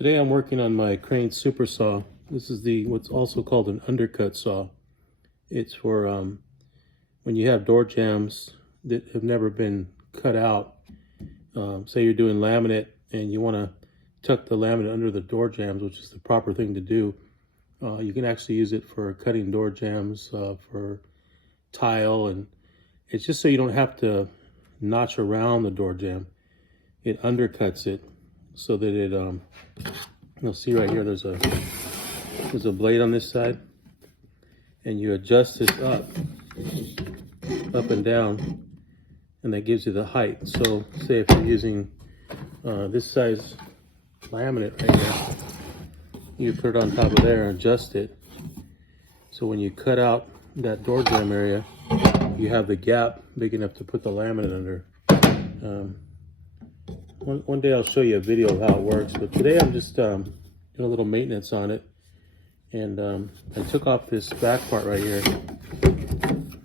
Today I'm working on my Crain super saw. This is what's also called an undercut saw. It's for when you have door jambs that have never been cut out. Say you're doing laminate and you want to tuck the laminate under the door jambs, which is the proper thing to do. You can actually use it for cutting door jambs, for tile, and it's just so you don't have to notch around the door jamb. It undercuts it so that it you'll see right here there's a blade on this side, and you adjust this up and down, and that gives you the height. So say if you're using this size laminate right here, you put it on top of there and adjust it, so when you cut out that door jamb area, you have the gap big enough to put the laminate under. One day I'll show you a video of how it works, but today I'm just doing a little maintenance on it. And I took off this back part right here.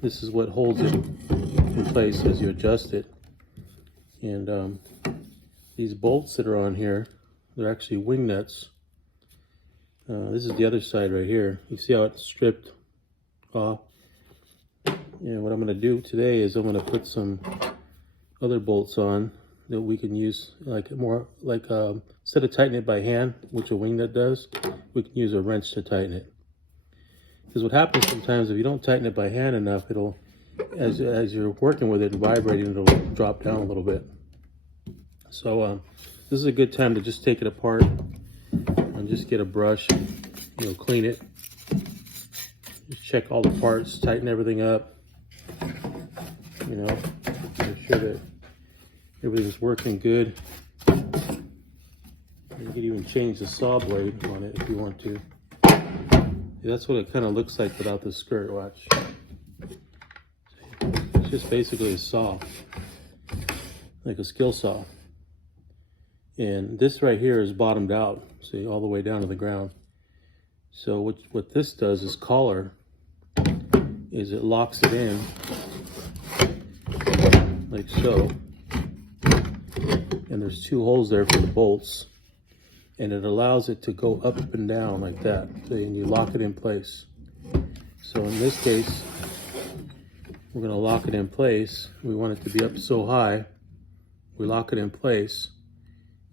This is what holds it in place as you adjust it. And these bolts that are on here, they're actually wing nuts. This is the other side right here. You see how it's stripped off? And what I'm going to do today is I'm going to put some other bolts on that we can use, instead of tightening it by hand, which a wing nut does, we can use a wrench to tighten it. Because what happens sometimes, if you don't tighten it by hand enough, it'll, as you're working with it and vibrating, it'll drop down a little bit. So this is a good time to just take it apart and just get a brush and clean it. Just check all the parts, tighten everything up, make sure that everything's working good. You can even change the saw blade on it if you want to. That's what it kind of looks like without the skirt. Watch. It's just basically a saw, like a skill saw. And this right here is bottomed out, see, all the way down to the ground. So what this does is collar, is it locks it in like so. And there's two holes there for the bolts, and it allows it to go up and down like that, and you lock it in place. So in this case, we're going to lock it in place. We want it to be up so high, we lock it in place,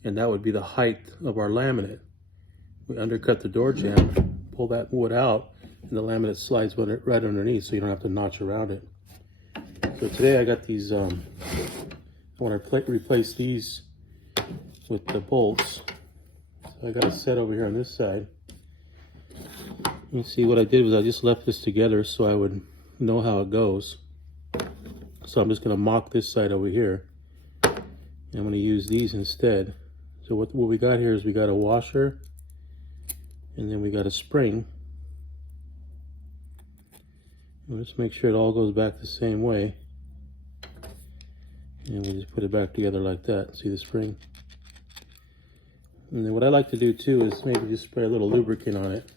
and that would be the height of our laminate. We undercut the door jamb, pull that wood out, and the laminate slides right underneath, so you don't have to notch around it. So today I got these, I want to replace these with the bolts. So I got a set over here on this side. You see what I did was I just left this together so I would know how it goes. So I'm just going to mock this side over here. And I'm going to use these instead. So what we got here is we got a washer, and then we got a spring. And let's make sure it all goes back the same way. And we just put it back together like that. See the spring? And then what I like to do too is maybe just spray a little lubricant on it,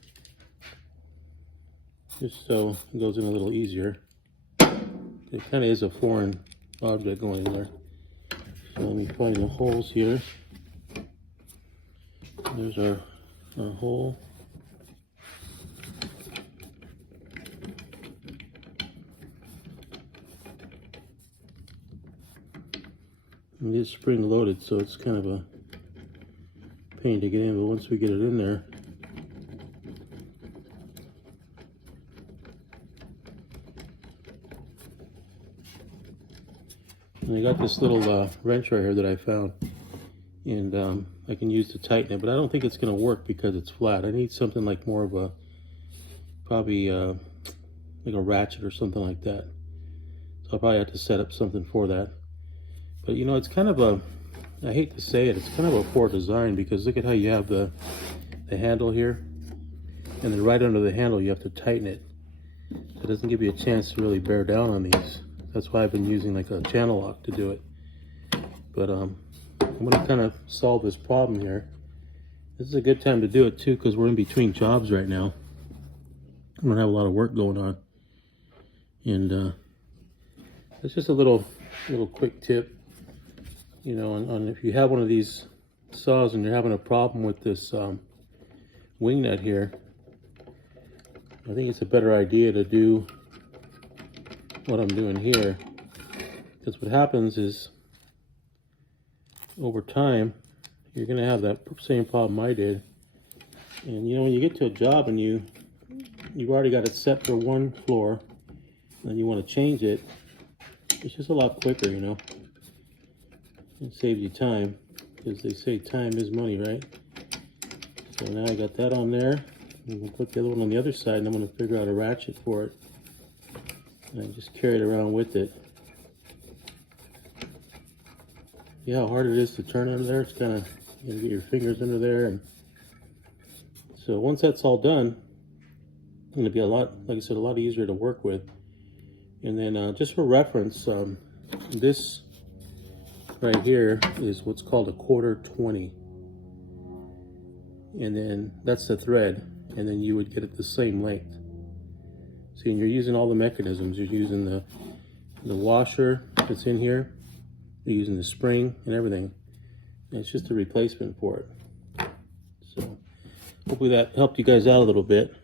just so it goes in a little easier. It kind of is a foreign object going in there. So let me find the holes here. There's our hole. And it's spring loaded, so it's kind of a pain to get in, but once we get it in there, and I got this little wrench right here that I found, and I can use to tighten it, but I don't think it's going to work because it's flat. I need something like more of a, probably like a ratchet or something like that. So I'll probably have to set up something for that. But it's kind of a, I hate to say it, it's kind of a poor design, because look at how you have the handle here, and then right under the handle you have to tighten it. So it doesn't give you a chance to really bear down on these. That's why I've been using like a channel lock to do it. But I'm going to kind of solve this problem here. This is a good time to do it too, because we're in between jobs right now. I don't have a lot of work going on. And it's just a little quick tip. On if you have one of these saws and you're having a problem with this wing nut here, I think it's a better idea to do what I'm doing here, because what happens is over time you're going to have that same problem I did. And you know, when you get to a job and you've already got it set for one floor and you want to change it, it's just a lot quicker, you know. It saves you time, because they say time is money, right? So now I got that on there. I'm going to put the other one on the other side, and I'm going to figure out a ratchet for it. And I just carry it around with it. See how hard it is to turn under there? It's kind of, you gotta get your fingers under there. And so once that's all done, it's going to be a lot, like I said, a lot easier to work with. And then just for reference, this right here is what's called a 1/4-20. And then that's the thread. And then you would get it the same length. See, and you're using all the mechanisms. You're using the washer that's in here. You're using the spring and everything. And it's just a replacement for it. So hopefully that helped you guys out a little bit.